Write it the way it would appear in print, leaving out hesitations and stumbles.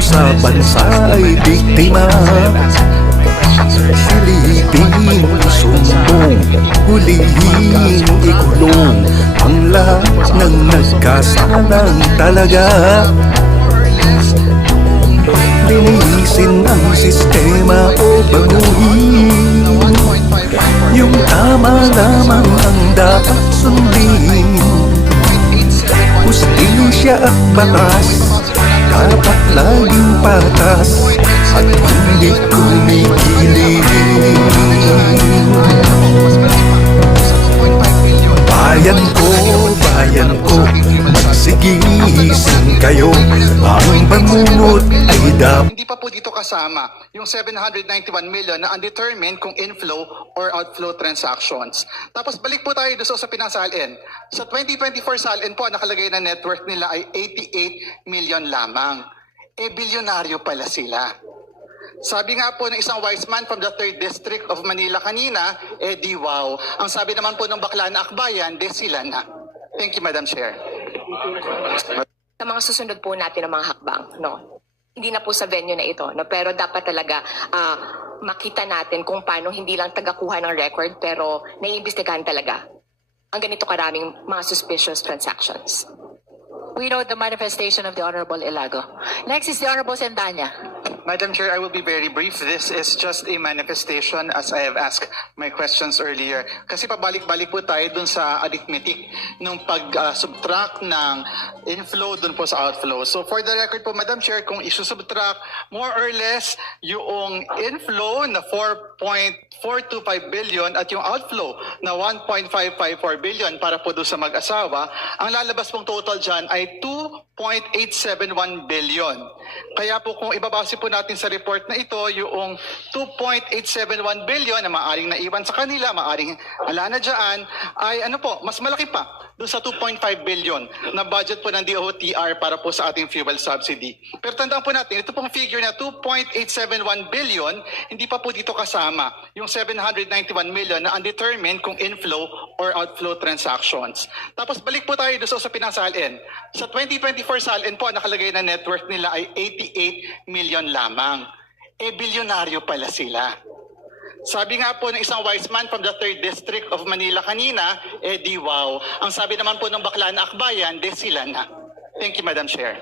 sa bansa ay biktima. Silipin, isumbong, hulihin, ikulong ang lahat ng nagkasalang talaga. Linisin ang sistema o baguhin, yung tama lamang ang dapat sundin. Hustisya at batas dapat laging patas at hindi kumikiling. Bayan ko, magsigising kayo. Ang bangungot ay dapat. Hindi pa po dito kasama yung 791 million na undetermined kung inflow or outflow transactions. Tapos balik po tayo doon sa usapin ng SALN. Sa 2024 SALN po, nakalagay na net worth nila ay 88 million lamang. Bilyonaryo pala sila. Sabi nga po ng isang wise man from the 3rd District of Manila kanina, di wow. Ang sabi naman po ng bakla na akbayan, sila na. Thank you, Madam Chair. Sa mga susunod po natin ng mga hakbang, no? Hindi na po sa venue na ito, no? Pero dapat talaga makita natin kung paano hindi lang tagakuha ng record, pero naiimbestigahan talaga ang ganito karaming mga suspicious transactions. We know the manifestation of the Honorable Ilago. Next is the Honorable Sendanya. Madam Chair, I will be very brief. This is just a manifestation as I have asked my questions earlier. Kasi pabalik-balik po tayo dun sa arithmetic ng pag-subtract ng inflow dun po sa outflow. So for the record po, Madam Chair, kung isusubtract more or less yung inflow na 4.425 billion at yung outflow na 1.554 billion para po doon sa mag-asawa, ang lalabas pong total dyan ay 2.871 billion. Kaya po kung ibabase po natin sa report na ito, yung 2.871 billion na maaring naiwan sa kanila, maaring ala na dyan, ay ano po, mas malaki pa doon sa 2.5 billion na budget po ng DOTR para po sa ating fuel subsidy. Pero tandaan po natin, ito pong figure na 2.871 billion, hindi pa po dito kasama yung 791 million na undetermined kung inflow or outflow transactions. Tapos balik po tayo doon sa usapin ng SALN. Sa 2024 SALN po, nakalagay na net worth nila ay 88 million lamang. Bilyonaryo pala sila. Sabi nga po ng isang wise man from the 3rd District of Manila kanina, di wow. Ang sabi naman po ng bakla na akbayan, sila na. Thank you, Madam Chair.